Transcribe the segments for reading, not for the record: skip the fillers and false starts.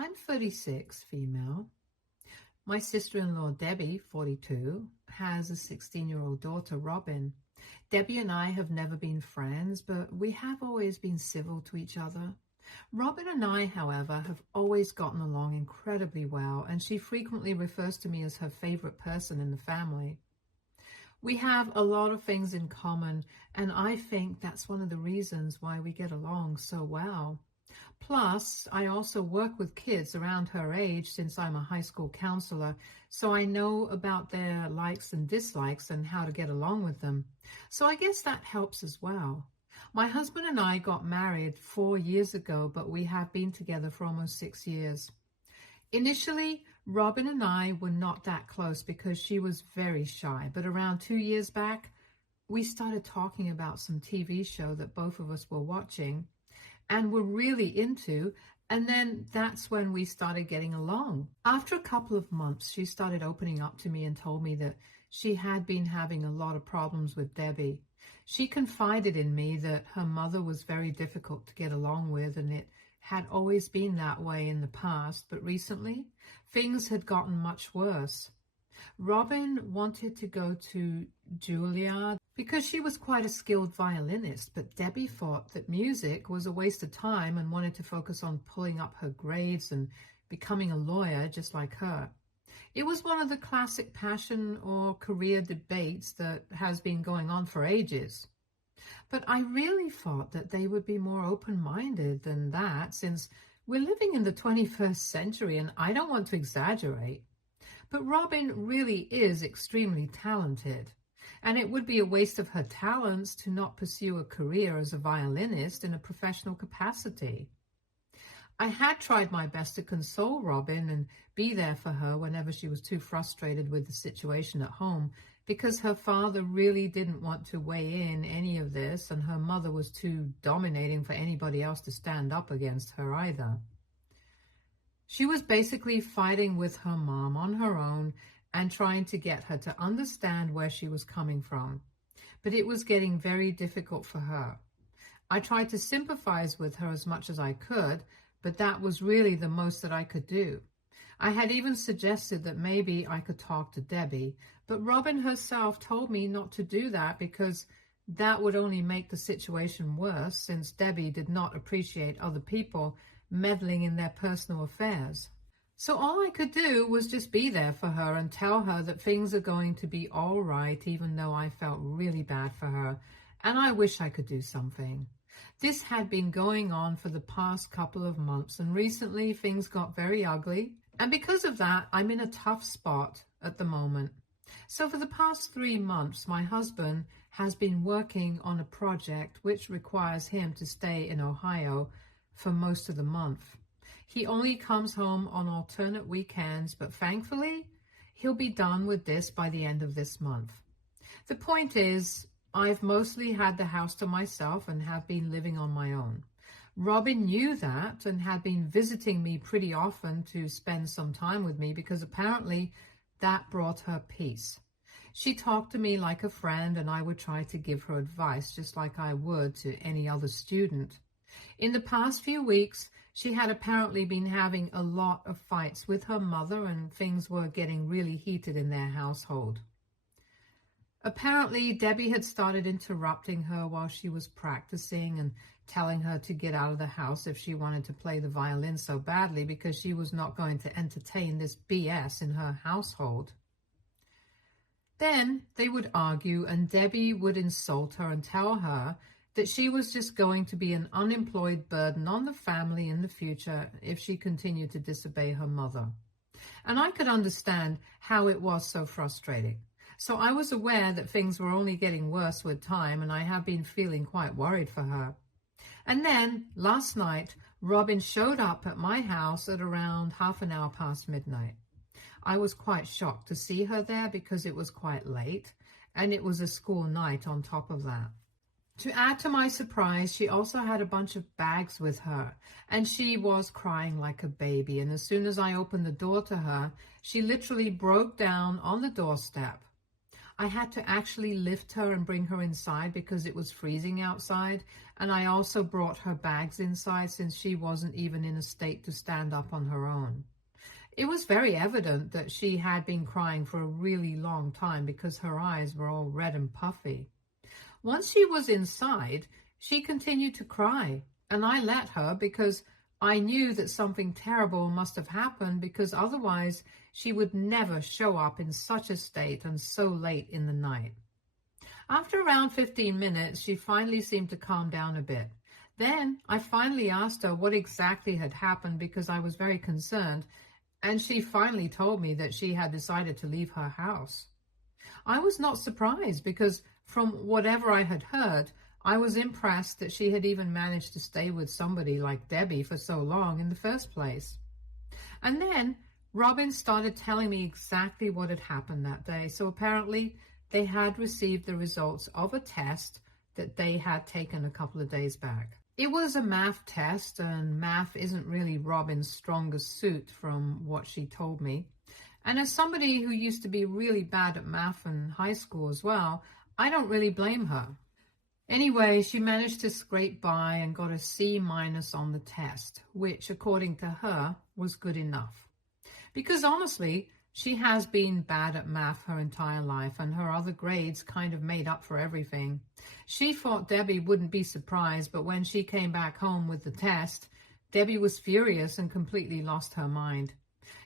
I'm 36, female. My sister-in-law, Debbie, 42, has a 16-year-old daughter, Robin. Debbie and I have never been friends, but we have always been civil to each other. Robin and I, however, have always gotten along incredibly well, and she frequently refers to me as her favorite person in the family. We have a lot of things in common, and I think that's one of the reasons why we get along so well. Plus, I also work with kids around her age since I'm a high school counselor, so I know about their likes and dislikes and how to get along with them. So I guess that helps as well. My husband and I got married 4 years ago, but we have been together for almost 6 years. Initially, Robin and I were not that close because she was very shy, but around 2 years back, we started talking about some TV show that both of us were watching and were really into, and then that's when we started getting along. After a couple of months, she started opening up to me and told me that she had been having a lot of problems with Debbie. She confided in me that her mother was very difficult to get along with, and it had always been that way in the past, but recently things had gotten much worse. Robin wanted to go to Juilliard because she was quite a skilled violinist, but Debbie thought that music was a waste of time and wanted to focus on pulling up her grades and becoming a lawyer just like her. It was one of the classic passion or career debates that has been going on for ages. But I really thought that they would be more open-minded than that, since we're living in the 21st century and I don't want to exaggerate. But Robin really is extremely talented, and it would be a waste of her talents to not pursue a career as a violinist in a professional capacity. I had tried my best to console Robin and be there for her whenever she was too frustrated with the situation at home, because her father really didn't want to weigh in any of this, and her mother was too dominating for anybody else to stand up against her either. She was basically fighting with her mom on her own and trying to get her to understand where she was coming from. But it was getting very difficult for her. I tried to sympathize with her as much as I could, but that was really the most that I could do. I had even suggested that maybe I could talk to Debbie, but Robin herself told me not to do that because that would only make the situation worse, since Debbie did not appreciate other people meddling in their personal affairs. So all I could do was just be there for her and tell her that things are going to be all right, even though I felt really bad for her, and I wish I could do something. This had been going on for the past couple of months, and recently things got very ugly, and because of that, I'm in a tough spot at the moment. So for the past 3 months, my husband has been working on a project which requires him to stay in Ohio for most of the month. He only comes home on alternate weekends, but thankfully, he'll be done with this by the end of this month. The point is, I've mostly had the house to myself and have been living on my own. Robin knew that and had been visiting me pretty often to spend some time with me because apparently that brought her peace. She talked to me like a friend, and I would try to give her advice just like I would to any other student. In the past few weeks, she had apparently been having a lot of fights with her mother, and things were getting really heated in their household. Apparently, Debbie had started interrupting her while she was practicing and telling her to get out of the house if she wanted to play the violin so badly, because she was not going to entertain this BS in her household. Then they would argue, and Debbie would insult her and tell her that she was just going to be an unemployed burden on the family in the future if she continued to disobey her mother. And I could understand how it was so frustrating. So I was aware that things were only getting worse with time, and I have been feeling quite worried for her. And then, last night, Robin showed up at my house at around half an hour past midnight. I was quite shocked to see her there because it was quite late, and it was a school night on top of that. To add to my surprise, she also had a bunch of bags with her, and she was crying like a baby, and as soon as I opened the door to her, she literally broke down on the doorstep. I had to actually lift her and bring her inside because it was freezing outside, and I also brought her bags inside since she wasn't even in a state to stand up on her own. It was very evident that she had been crying for a really long time because her eyes were all red and puffy. Once she was inside, she continued to cry, and I let her because I knew that something terrible must have happened, because otherwise she would never show up in such a state and so late in the night. After around 15 minutes, she finally seemed to calm down a bit. Then I finally asked her what exactly had happened because I was very concerned, and she finally told me that she had decided to leave her house. I was not surprised because from whatever I had heard, I was impressed that she had even managed to stay with somebody like Debbie for so long in the first place. And then Robin started telling me exactly what had happened that day. So apparently they had received the results of a test that they had taken a couple of days back. It was a math test, and math isn't really Robin's strongest suit from what she told me. And as somebody who used to be really bad at math in high school as well, I don't really blame her. Anyway, she managed to scrape by and got a C- on the test, which according to her was good enough. Because honestly, she has been bad at math her entire life, and her other grades kind of made up for everything. She thought Debbie wouldn't be surprised, but when she came back home with the test, Debbie was furious and completely lost her mind.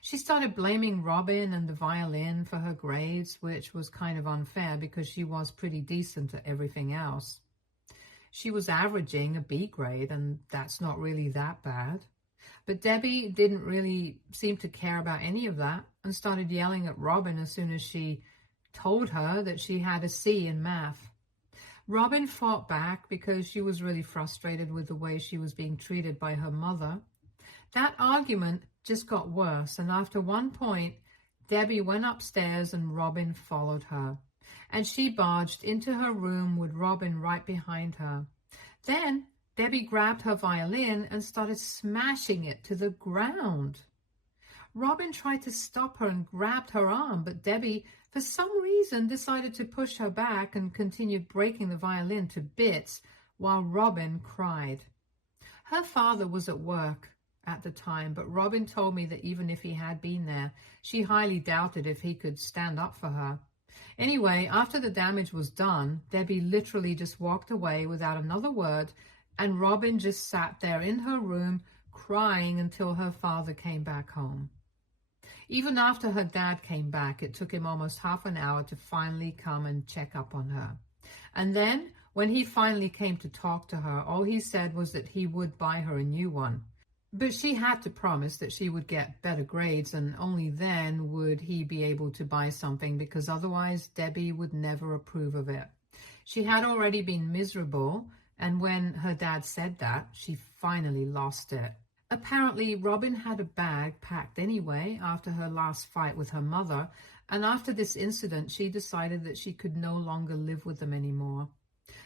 She started blaming Robin and the violin for her grades, which was kind of unfair because she was pretty decent at everything else. She was averaging a B grade, and that's not really that bad. But Debbie didn't really seem to care about any of that and started yelling at Robin as soon as she told her that she had a C in math. Robin fought back because she was really frustrated with the way she was being treated by her mother. That argument just got worse, and after one point, Debbie went upstairs and Robin followed her, and she barged into her room with Robin right behind her. Then Debbie grabbed her violin and started smashing it to the ground. Robin tried to stop her and grabbed her arm, but Debbie, for some reason, decided to push her back and continued breaking the violin to bits while Robin cried. Her father was at work at the time, but Robin told me that even if he had been there, she highly doubted if he could stand up for her. Anyway, after the damage was done, Debbie literally just walked away without another word, and Robin just sat there in her room crying until her father came back home. Even after her dad came back, it took him almost half an hour to finally come and check up on her. And then, when he finally came to talk to her, all he said was that he would buy her a new one. But she had to promise that she would get better grades, and only then would he be able to buy something, because otherwise Debbie would never approve of it. She had already been miserable, and when her dad said that, she finally lost it. Apparently, Robin had a bag packed anyway after her last fight with her mother, and after this incident, she decided that she could no longer live with them anymore.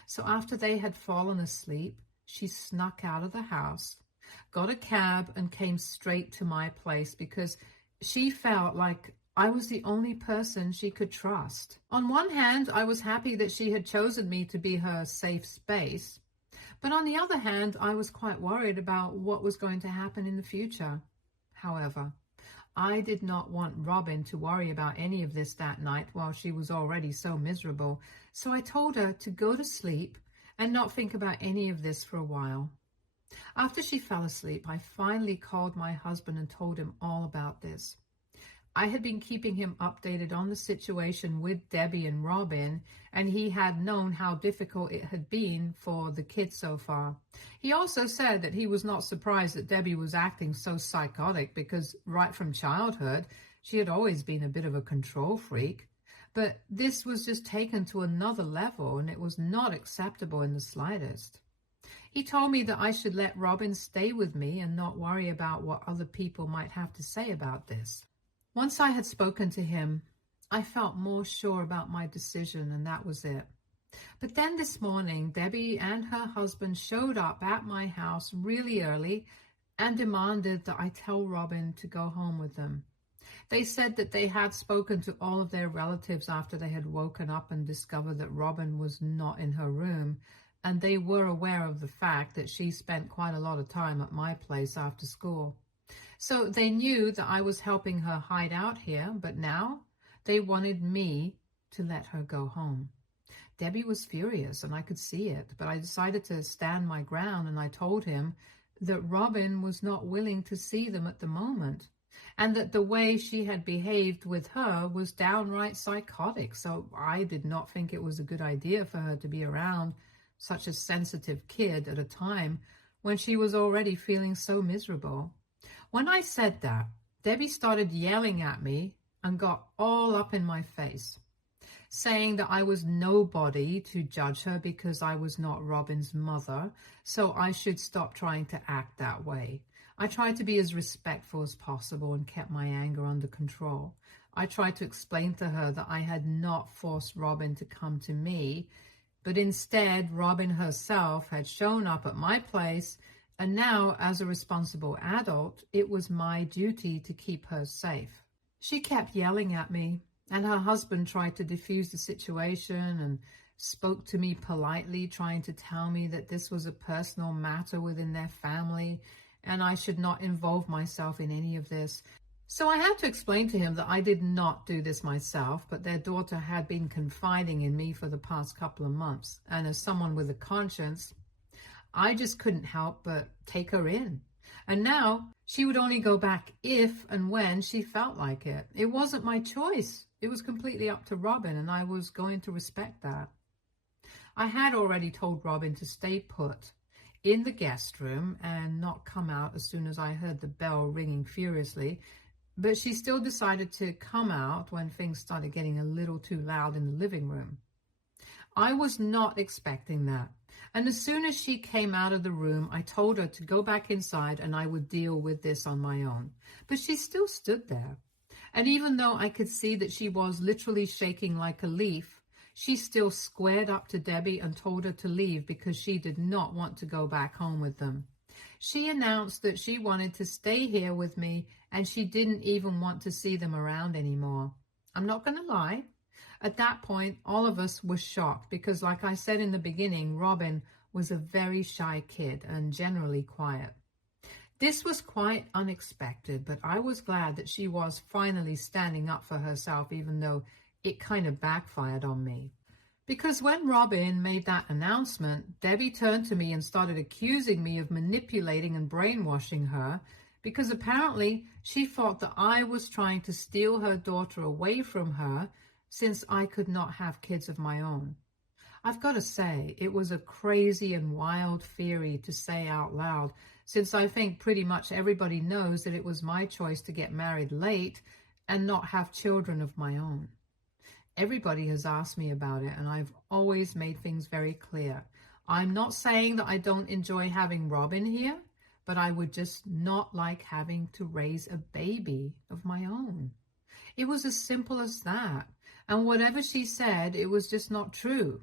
So after they had fallen asleep, she snuck out of the house, got a cab, and came straight to my place because she felt like I was the only person she could trust. On one hand, I was happy that she had chosen me to be her safe space. But on the other hand, I was quite worried about what was going to happen in the future. However, I did not want Robin to worry about any of this that night while she was already so miserable, so I told her to go to sleep and not think about any of this for a while. After she fell asleep, I finally called my husband and told him all about this. I had been keeping him updated on the situation with Debbie and Robin, and he had known how difficult it had been for the kids so far. He also said that he was not surprised that Debbie was acting so psychotic because right from childhood, she had always been a bit of a control freak. But this was just taken to another level, and it was not acceptable in the slightest. He told me that I should let Robin stay with me and not worry about what other people might have to say about this. Once I had spoken to him, I felt more sure about my decision, and that was it. But then this morning, Debbie and her husband showed up at my house really early and demanded that I tell Robin to go home with them. They said that they had spoken to all of their relatives after they had woken up and discovered that Robin was not in her room, and they were aware of the fact that she spent quite a lot of time at my place after school. So they knew that I was helping her hide out here, but now they wanted me to let her go home. Debbie was furious, and I could see it, but I decided to stand my ground, and I told him that Robin was not willing to see them at the moment, and that the way she had behaved with her was downright psychotic, so I did not think it was a good idea for her to be around such a sensitive kid at a time when she was already feeling so miserable. When I said that, Debbie started yelling at me and got all up in my face, saying that I was nobody to judge her because I was not Robin's mother, so I should stop trying to act that way. I tried to be as respectful as possible and kept my anger under control. I tried to explain to her that I had not forced Robin to come to me, but instead Robin herself had shown up at my place, and now, as a responsible adult, it was my duty to keep her safe. She kept yelling at me, and her husband tried to defuse the situation and spoke to me politely, trying to tell me that this was a personal matter within their family and I should not involve myself in any of this. So I had to explain to him that I did not do this myself, but their daughter had been confiding in me for the past couple of months. And as someone with a conscience, I just couldn't help but take her in. And now she would only go back if and when she felt like it. It wasn't my choice. It was completely up to Robin, and I was going to respect that. I had already told Robin to stay put in the guest room and not come out as soon as I heard the bell ringing furiously, but she still decided to come out when things started getting a little too loud in the living room. I was not expecting that. And as soon as she came out of the room, I told her to go back inside and I would deal with this on my own. But she still stood there. And even though I could see that she was literally shaking like a leaf, she still squared up to Debbie and told her to leave because she did not want to go back home with them. She announced that she wanted to stay here with me and she didn't even want to see them around anymore. I'm not going to lie. At that point, all of us were shocked because, like I said in the beginning, Robin was a very shy kid and generally quiet. This was quite unexpected, but I was glad that she was finally standing up for herself, even though it kind of backfired on me. Because when Robin made that announcement, Debbie turned to me and started accusing me of manipulating and brainwashing her, because apparently she thought that I was trying to steal her daughter away from her since I could not have kids of my own. I've got to say, it was a crazy and wild theory to say out loud, since I think pretty much everybody knows that it was my choice to get married late and not have children of my own. Everybody has asked me about it, and I've always made things very clear. I'm not saying that I don't enjoy having Robin here, but I would just not like having to raise a baby of my own. It was as simple as that. And whatever she said, it was just not true.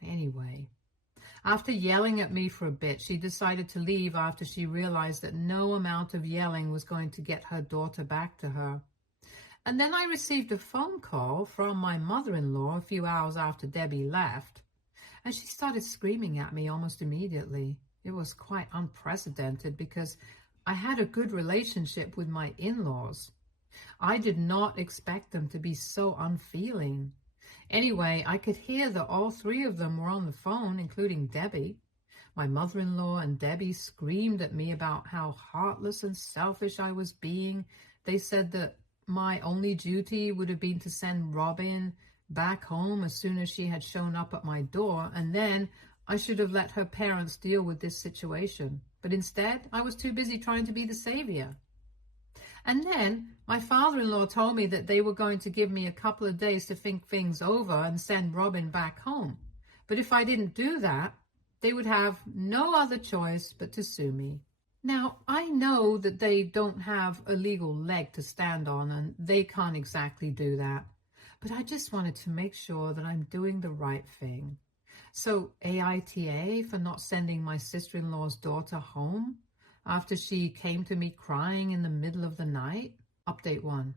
Anyway, after yelling at me for a bit, she decided to leave after she realized that no amount of yelling was going to get her daughter back to her. And then I received a phone call from my mother-in-law a few hours after Debbie left, and she started screaming at me almost immediately. It was quite unprecedented because I had a good relationship with my in-laws. I did not expect them to be so unfeeling. Anyway, I could hear that all three of them were on the phone, including Debbie. My mother-in-law and Debbie screamed at me about how heartless and selfish I was being. They said that my only duty would have been to send Robin back home as soon as she had shown up at my door, and then I should have let her parents deal with this situation. But instead, I was too busy trying to be the savior. And then my father-in-law told me that they were going to give me a couple of days to think things over and send Robin back home. But if I didn't do that, they would have no other choice but to sue me. Now, I know that they don't have a legal leg to stand on, and they can't exactly do that. But I just wanted to make sure that I'm doing the right thing. So AITA for not sending my sister-in-law's daughter home after she came to me crying in the middle of the night? Update 1.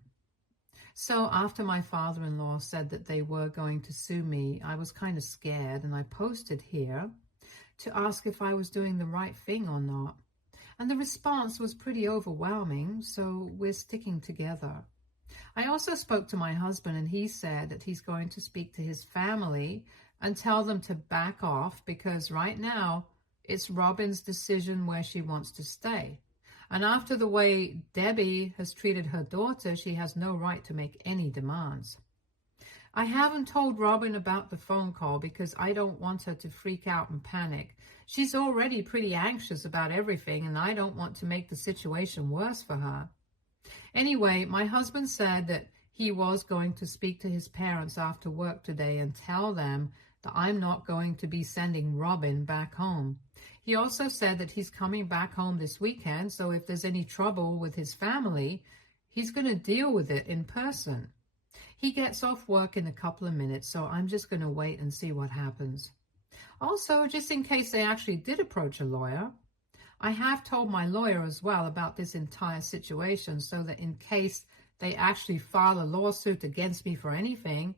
So after my father-in-law said that they were going to sue me, I was kind of scared, and I posted here to ask if I was doing the right thing or not. And the response was pretty overwhelming, so we're sticking together. I also spoke to my husband, and he said that he's going to speak to his family and tell them to back off, because right now it's Robin's decision where she wants to stay. And after the way Debbie has treated her daughter, she has no right to make any demands. I haven't told Robin about the phone call because I don't want her to freak out and panic. She's already pretty anxious about everything, and I don't want to make the situation worse for her. Anyway, my husband said that he was going to speak to his parents after work today and tell them that I'm not going to be sending Robin back home. He also said that he's coming back home this weekend, so if there's any trouble with his family, he's going to deal with it in person. He gets off work in a couple of minutes, so I'm just going to wait and see what happens. Also, just in case they actually did approach a lawyer, I have told my lawyer as well about this entire situation, so that in case they actually file a lawsuit against me for anything,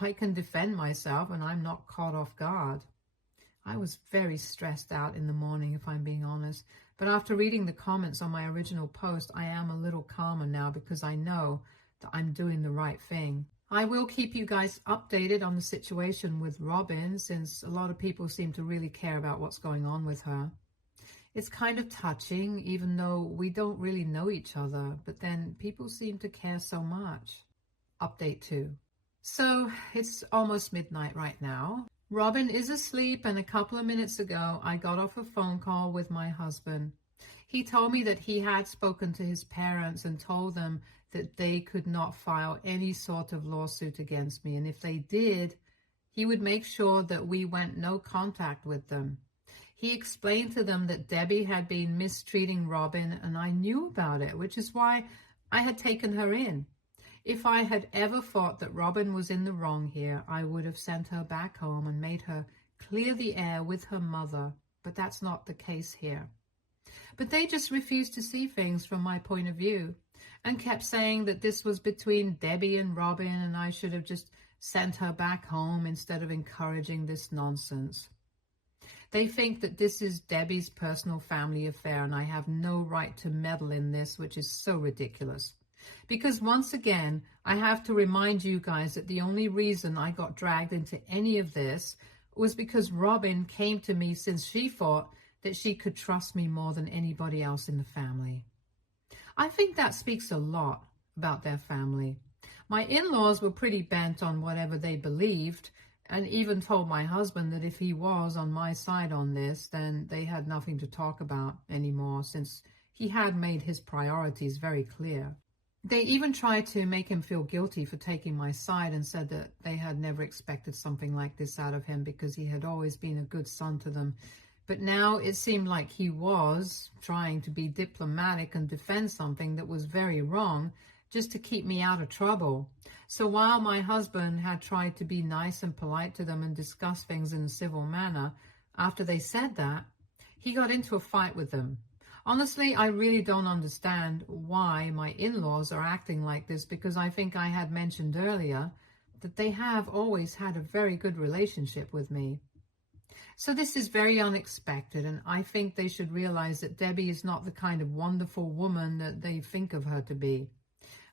I can defend myself and I'm not caught off guard. I was very stressed out in the morning, if I'm being honest, but after reading the comments on my original post, I am a little calmer now because I know that I'm doing the right thing. I will keep you guys updated on the situation with Robin, since a lot of people seem to really care about what's going on with her. It's kind of touching, even though we don't really know each other, but then people seem to care so much. Update 2. So it's almost midnight right now. Robin is asleep, and a couple of minutes ago, I got off a phone call with my husband. He told me that he had spoken to his parents and told them that they could not file any sort of lawsuit against me, and if they did, he would make sure that we went no contact with them. He explained to them that Debbie had been mistreating Robin, and I knew about it, which is why I had taken her in. If I had ever thought that Robin was in the wrong here, I would have sent her back home and made her clear the air with her mother, but that's not the case here. But they just refused to see things from my point of view and kept saying that this was between Debbie and Robin, and I should have just sent her back home instead of encouraging this nonsense. They think that this is Debbie's personal family affair, and I have no right to meddle in this, which is so ridiculous. Because once again, I have to remind you guys that the only reason I got dragged into any of this was because Robin came to me since she thought that she could trust me more than anybody else in the family. I think that speaks a lot about their family. My in-laws were pretty bent on whatever they believed, and even told my husband that if he was on my side on this, then they had nothing to talk about anymore, since he had made his priorities very clear. They even tried to make him feel guilty for taking my side and said that they had never expected something like this out of him because he had always been a good son to them. But now it seemed like he was trying to be diplomatic and defend something that was very wrong, just to keep me out of trouble. So while my husband had tried to be nice and polite to them and discuss things in a civil manner, after they said that, he got into a fight with them. Honestly, I really don't understand why my in-laws are acting like this, because I think I had mentioned earlier that they have always had a very good relationship with me. So this is very unexpected, and I think they should realize that Debbie is not the kind of wonderful woman that they think of her to be.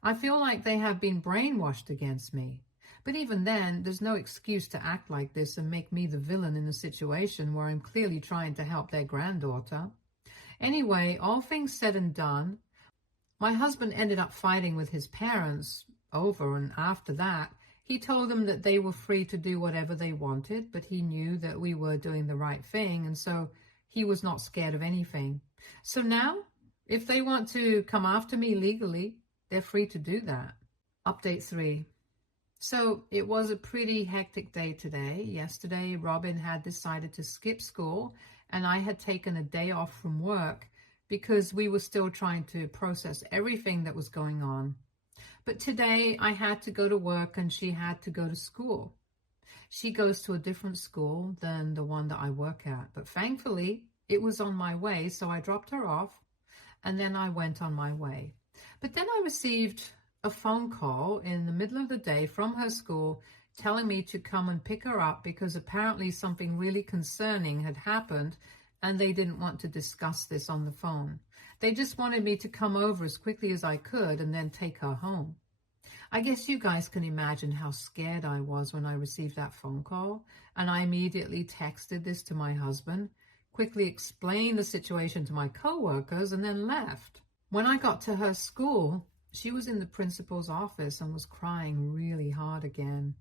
I feel like they have been brainwashed against me. But even then, there's no excuse to act like this and make me the villain in a situation where I'm clearly trying to help their granddaughter. Anyway, all things said and done, my husband ended up fighting with his parents over, and after that, he told them that they were free to do whatever they wanted, but he knew that we were doing the right thing, and so he was not scared of anything. So now, if they want to come after me legally, they're free to do that. Update 3. So it was a pretty hectic day today. Yesterday, Robin had decided to skip school, and I had taken a day off from work because we were still trying to process everything that was going on. But today I had to go to work and she had to go to school. She goes to a different school than the one that I work at, but thankfully it was on my way, so I dropped her off and then I went on my way. But then I received a phone call in the middle of the day from her school telling me to come and pick her up because apparently something really concerning had happened and they didn't want to discuss this on the phone. They just wanted me to come over as quickly as I could and then take her home. I guess you guys can imagine how scared I was when I received that phone call, and I immediately texted this to my husband, quickly explained the situation to my coworkers, and then left. When I got to her school, she was in the principal's office and was crying really hard again.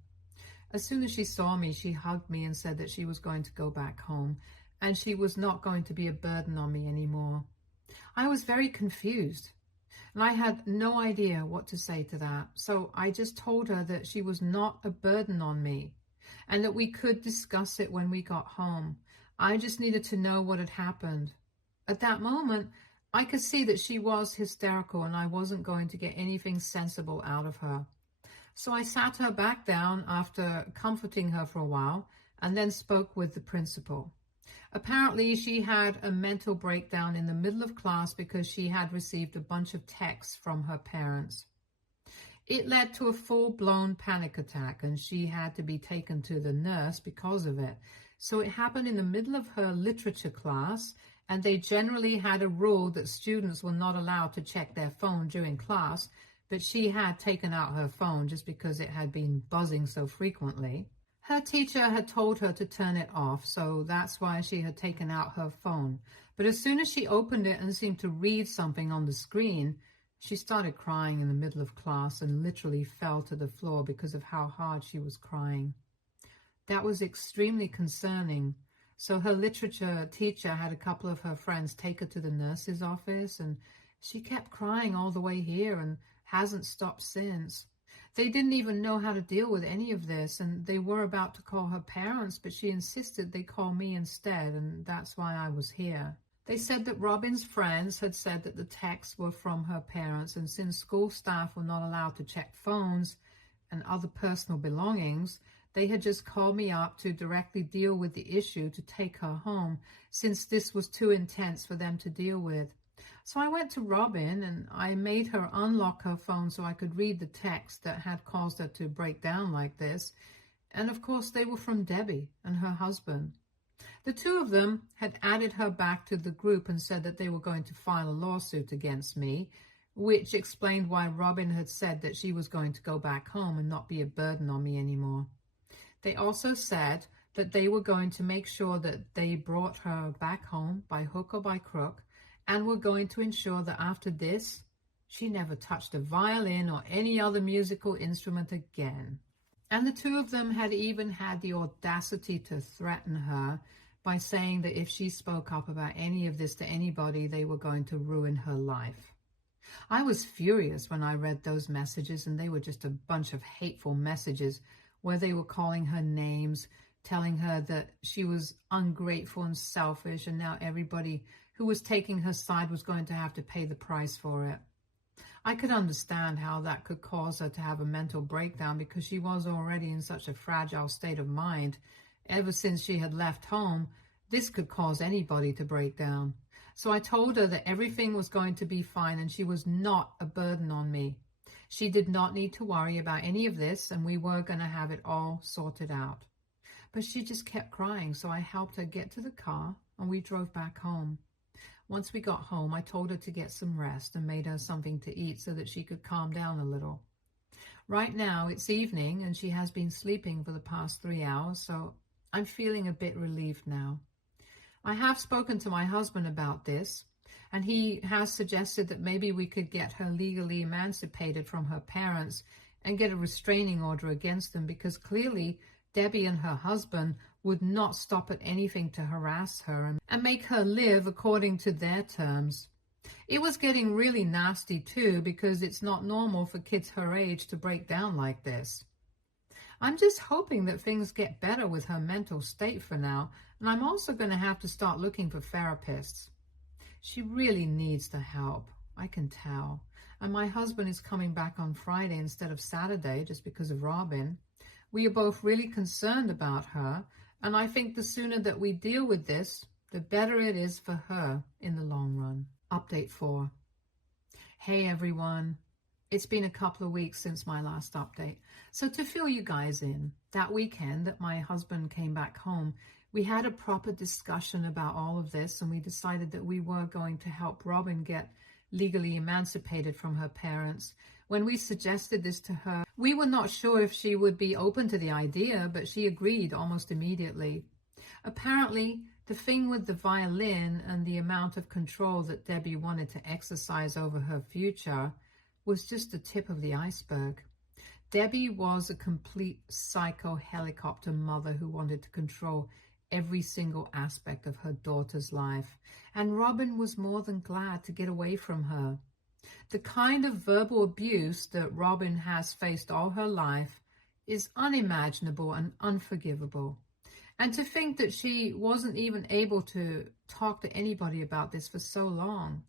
As soon as she saw me, she hugged me and said that she was going to go back home and she was not going to be a burden on me anymore. I was very confused and I had no idea what to say to that. So I just told her that she was not a burden on me and that we could discuss it when we got home. I just needed to know what had happened. At that moment, I could see that she was hysterical and I wasn't going to get anything sensible out of her. So I sat her back down after comforting her for a while and then spoke with the principal. Apparently, she had a mental breakdown in the middle of class because she had received a bunch of texts from her parents. It led to a full-blown panic attack and she had to be taken to the nurse because of it. So it happened in the middle of her literature class, and they generally had a rule that students were not allowed to check their phone during class, but she had taken out her phone just because it had been buzzing so frequently. Her teacher had told her to turn it off, so that's why she had taken out her phone. But as soon as she opened it and seemed to read something on the screen, she started crying in the middle of class and literally fell to the floor because of how hard she was crying. That was extremely concerning. So her literature teacher had a couple of her friends take her to the nurse's office, and she kept crying all the way here and hasn't stopped since. They didn't even know how to deal with any of this, and they were about to call her parents, but she insisted they call me instead, and that's why I was here. They said that Robin's friends had said that the texts were from her parents, and since school staff were not allowed to check phones and other personal belongings, they had just called me up to directly deal with the issue to take her home, since this was too intense for them to deal with. So I went to Robin and I made her unlock her phone so I could read the text that had caused her to break down like this. And of course they were from Debbie and her husband. The two of them had added her back to the group and said that they were going to file a lawsuit against me, which explained why Robin had said that she was going to go back home and not be a burden on me anymore. They also said that they were going to make sure that they brought her back home by hook or by crook, and were going to ensure that after this, she never touched a violin or any other musical instrument again. And the two of them had even had the audacity to threaten her by saying that if she spoke up about any of this to anybody, they were going to ruin her life. I was furious when I read those messages, and they were just a bunch of hateful messages where they were calling her names, telling her that she was ungrateful and selfish, and now everybody who was taking her side was going to have to pay the price for it. I could understand how that could cause her to have a mental breakdown because she was already in such a fragile state of mind. Ever since she had left home, this could cause anybody to break down. So I told her that everything was going to be fine and she was not a burden on me. She did not need to worry about any of this, and we were going to have it all sorted out. But she just kept crying, so I helped her get to the car and we drove back home. Once we got home, I told her to get some rest and made her something to eat so that she could calm down a little. Right now, it's evening and she has been sleeping for the past 3 hours, so I'm feeling a bit relieved now. I have spoken to my husband about this, and he has suggested that maybe we could get her legally emancipated from her parents and get a restraining order against them, because clearly Debbie and her husband would not stop at anything to harass her and make her live according to their terms. It was getting really nasty too, because it's not normal for kids her age to break down like this. I'm just hoping that things get better with her mental state for now, and I'm also going to have to start looking for therapists. She really needs the help, I can tell. And my husband is coming back on Friday instead of Saturday just because of Robin. We are both really concerned about her, and I think the sooner that we deal with this, the better it is for her in the long run. Update 4. Hey everyone. It's been a couple of weeks since my last update. So to fill you guys in, that weekend that my husband came back home, we had a proper discussion about all of this, and we decided that we were going to help Robin get legally emancipated from her parents. When we suggested this to her, we were not sure if she would be open to the idea, but she agreed almost immediately. Apparently, the thing with the violin and the amount of control that Debbie wanted to exercise over her future was just the tip of the iceberg. Debbie was a complete psycho helicopter mother who wanted to control every single aspect of her daughter's life, and Robin was more than glad to get away from her. The kind of verbal abuse that Robin has faced all her life is unimaginable and unforgivable. And to think that she wasn't even able to talk to anybody about this for so long.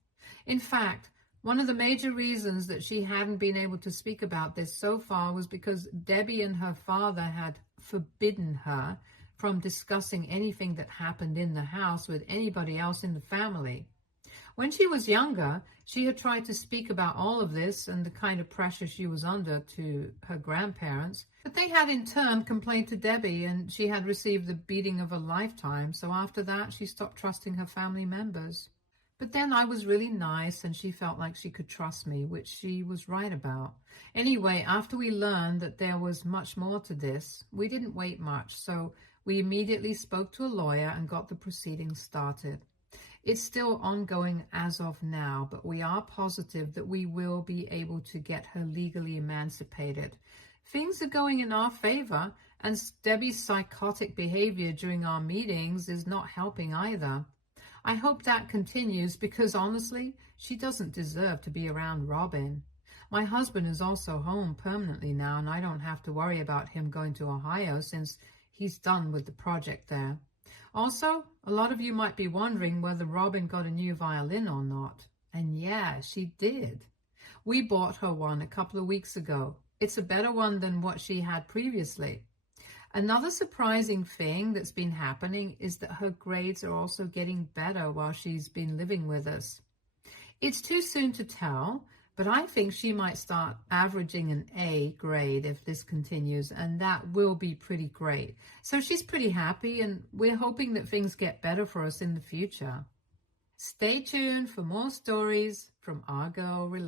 In fact, one of the major reasons that she hadn't been able to speak about this so far was because Debbie and her father had forbidden her from discussing anything that happened in the house with anybody else in the family. When she was younger, she had tried to speak about all of this and the kind of pressure she was under to her grandparents, but they had in turn complained to Debbie, and she had received the beating of a lifetime. So after that, she stopped trusting her family members. But then I was really nice, and she felt like she could trust me, which she was right about. Anyway, after we learned that there was much more to this, we didn't wait much, so we immediately spoke to a lawyer and got the proceedings started. It's still ongoing as of now, but we are positive that we will be able to get her legally emancipated. Things are going in our favor, and Debbie's psychotic behavior during our meetings is not helping either. I hope that continues because honestly, she doesn't deserve to be around Robin. My husband is also home permanently now, and I don't have to worry about him going to Ohio since he's done with the project there. Also, a lot of you might be wondering whether Robin got a new violin or not. And yeah, she did. We bought her one a couple of weeks ago. It's a better one than what she had previously. Another surprising thing that's been happening is that her grades are also getting better while she's been living with us. It's too soon to tell, but I think she might start averaging an A grade if this continues, and that will be pretty great. So she's pretty happy, and we're hoping that things get better for us in the future. Stay tuned for more stories from Our Girl Related.